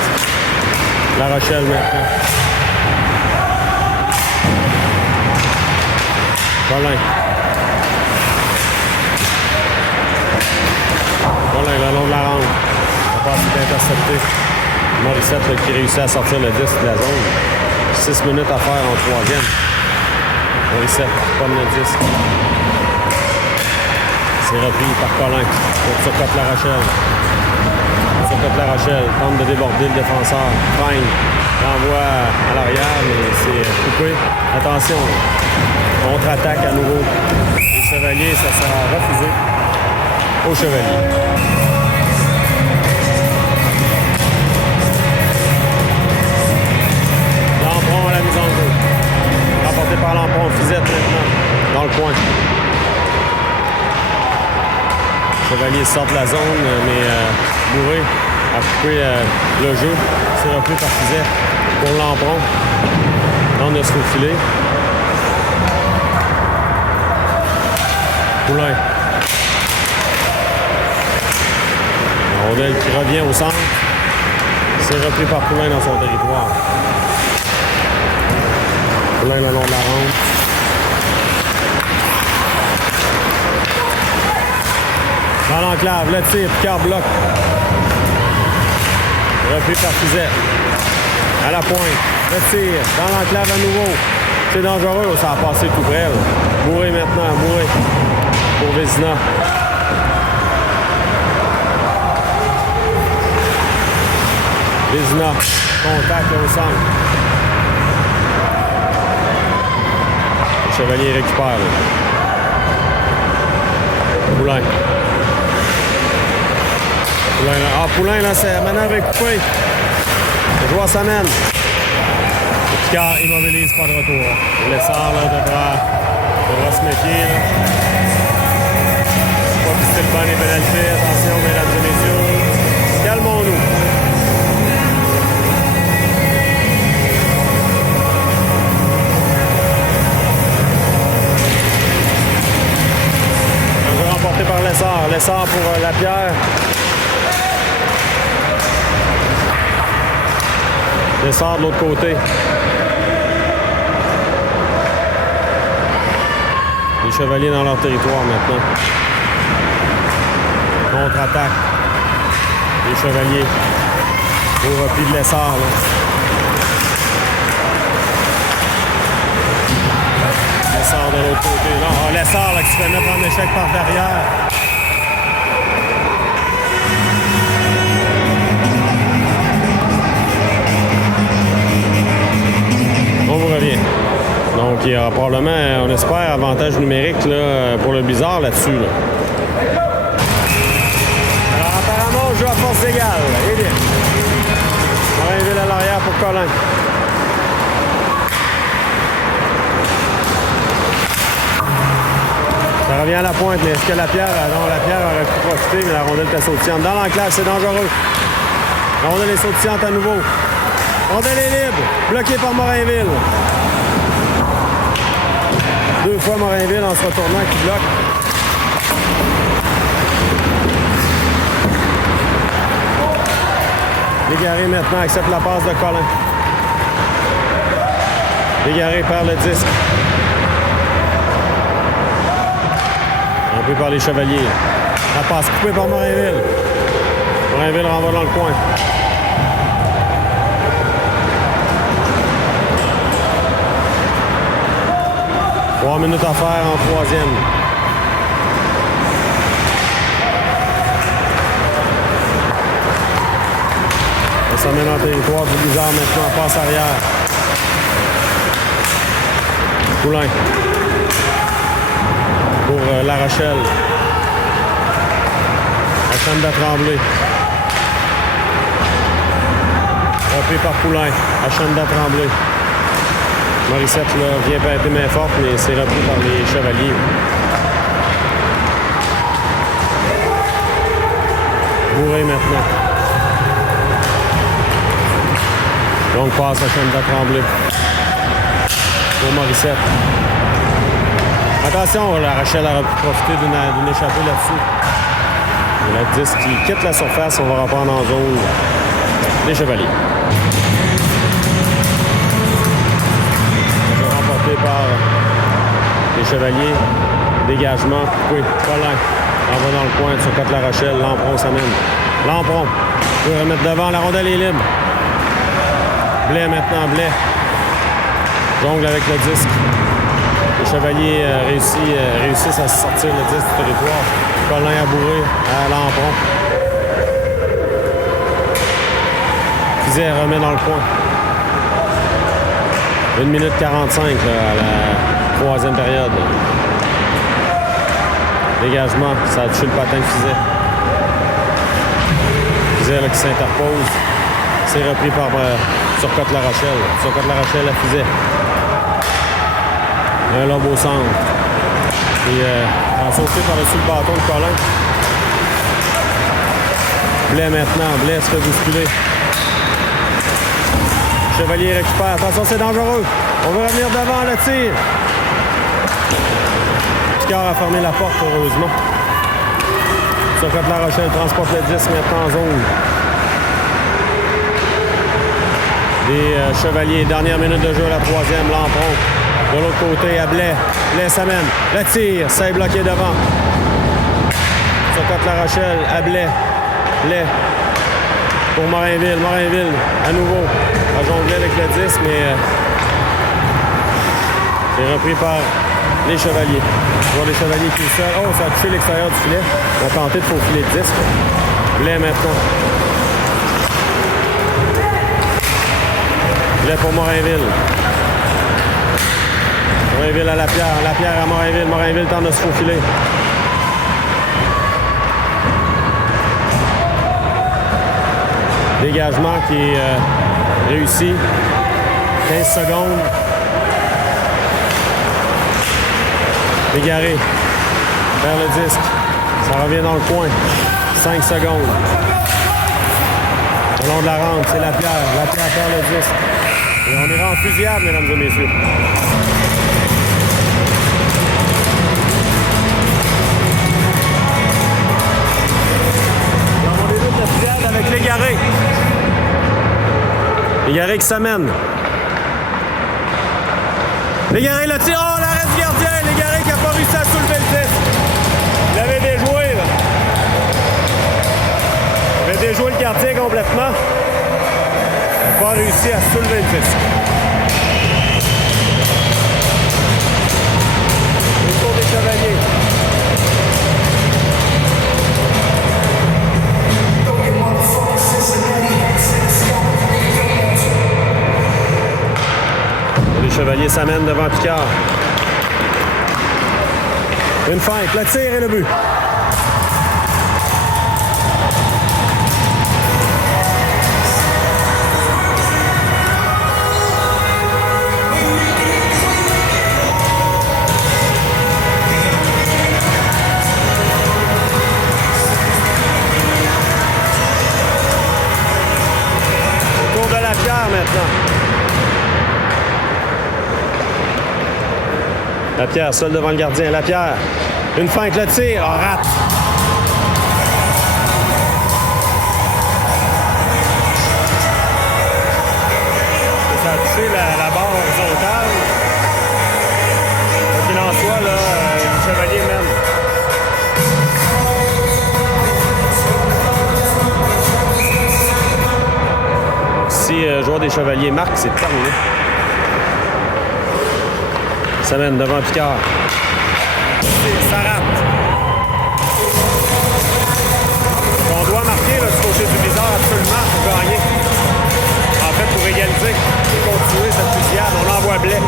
La Rochelle maintenant. Colin. Colin, le long de la ronde. La passe est interceptée. Morissette là, qui réussit à sortir le disque de la zone. 6 minutes à faire en troisième. Morissette, pas le disque. C'est repris par Colin pour Turcotte La Rochelle. Turcotte La Rochelle tente de déborder le défenseur. Freine, renvoie à l'arrière, mais c'est coupé. Attention, contre-attaque à nouveau. Les Chevaliers, ça sera refusé aux Chevaliers. Lampron à la mise en jeu. Remporté par Lampron, Fizette maintenant, dans le coin. Chevaliers sortent de la zone, mais Bourré a coupé le jeu. C'est repris par Fizette pour Lampron. On a se faufilé. Poulain. Rondelle qui revient au centre. C'est repris par Poulain dans son territoire. Poulain le long de la ronde. Dans l'enclave, le tir, Picard bloque. Repris par Fizette. À la pointe, le tir, dans l'enclave à nouveau. C'est dangereux, ça a passé tout près. Bourré maintenant, Bourré. Pour Vézina. Vézina, contact au centre. Le Chevalier récupère. Là. Poulain. Poulain, là, c'est manœuvre est coupée. Le joueur s'amène. Picard immobilise pas de retour. Lessard là, devra se méfier. Là. Pas pister le banc des pénalités. Attention, mesdames et messieurs. Calmons-nous. Un jeu remporté par Lessard. Lessard pour Lapierre. Lessard de l'autre côté. Les Chevaliers dans leur territoire maintenant. Contre-attaque. Les Chevaliers. Au repli de Lessard. Là. Lessard de l'autre côté. Non, Lessard là, qui se fait mettre en échec par derrière. On vous revient. Donc, il y aura probablement, on espère, avantage numérique là, pour le Blizzard là-dessus. Là. Alors, apparemment, on joue à force égale. Eh bien. Morinville à l'arrière pour Colin. Ça revient à la pointe, mais est-ce que Lapierre... Non, Lapierre aurait pu profiter, mais la rondelle était sautillante. Dans l'enclave, c'est dangereux. La rondelle est sautillante à nouveau. Rondelle est libre. Bloqué par Morinville. Deux fois Morinville en se retournant qui bloque. Légaré maintenant accepte la passe de Colin. Légaré perd le disque. Un peu par les Chevaliers. La passe coupée par Morinville. Morinville renvoie dans le coin. Trois minutes à faire en troisième. On s'amène en territoire du Blizzard maintenant. Passe arrière. Poulain. Pour La Rochelle. Achanda Tremblay. Repris par Poulain. Achanda Tremblay. Morissette là, vient péter main forte, mais c'est repris par les Chevaliers. Bourré maintenant. Donc passe à Chanda Tremblay. Pour Morissette. Attention, la Rochelle a pu profiter d'une échappée là-dessus. Le 10 qui quitte la surface, on va reprendre en zone des Chevaliers. Par les Chevaliers. Dégagement. Oui, Colin. On va dans le coin sur Côte-La Rochelle. Lampron s'amène. Lampron. Peut remettre devant. La rondelle est libre. Blais maintenant. Blais. Jongle avec le disque. Les Chevaliers réussissent à sortir le disque du territoire. Colin à bourré à Lampron. Fizet remet dans le coin. 1 minute 45 là, à la troisième période. Dégagement, ça a touché le patin de Fizet. Fizet là, qui s'interpose. C'est repris par sur Côte-La Rochelle. Sur Côte-La Rochelle à Fizet. Un lobe au centre. Et en sauté par-dessus le bâton de Colin. Blais maintenant. Blais se fait bousculer. Chevalier récupère. Attention, c'est dangereux. On va revenir devant le tir. Picard a fermé la porte, heureusement. Sur Côte-La Rochelle transporte le 10 maintenant en zone. Les Chevaliers, dernière minute de jeu à la troisième, Lampron. De l'autre côté, à Blais. Blais s'amène. Le tir, c'est bloqué devant. Sur Côte-La Rochelle, à Blais. Blais. Pour Morinville. Morinville, à nouveau, a jonglé avec le 10, mais c'est repris par les Chevaliers. On voit les Chevaliers qui sont seuls. Oh, ça a touché l'extérieur du filet. On a tenté de faufiler le 10. Blais maintenant. Blais pour Morinville. Morinville à Lapierre. Lapierre à Morinville. Morinville tente de se faufiler. Dégagement qui est réussi. 15 secondes. Légaré vers le disque. Ça revient dans le coin. 5 secondes. Le long de la rampe, c'est Lapierre. Lapierre perd le disque. Et on ira en fusillade, mesdames et messieurs. On débute la fusillade avec Légaré. Légaré qui s'amène. Légaré le tire. Oh, l'arrêt du gardien. Légaré qui n'a pas réussi à soulever le disque. Il avait déjoué, là. Il avait déjoué le gardien complètement. Il n'a pas réussi à soulever le disque. Le tour des Chevaliers. Les Chevaliers s'amènent devant Picard. Une feinte, le tir et le but. Tour de Lapierre maintenant. Lapierre, seul devant le gardien. Lapierre, une feinte, le tir, rate. Ça a touché la barre horizontale. Quoi qu'il en soit, là, le Chevalier mène. Si le joueur des Chevaliers marque, c'est terminé. Ça mène devant Picard. Ça rate. On doit marquer là, du côté du Blizzard absolument pour gagner. En fait, pour égaliser et continuer cette fusillade, on envoie Blais.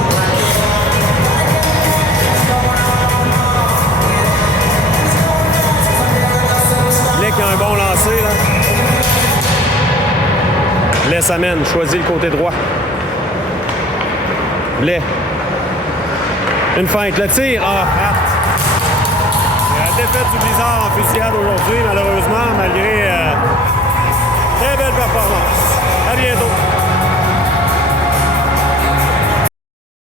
Blais qui a un bon lancer. Là. Blais s'amène, choisit le côté droit. Blais. Une feinte, le tir, rate. La défaite du Blizzard en fusillade aujourd'hui, malheureusement, malgré très belle performance. À bientôt.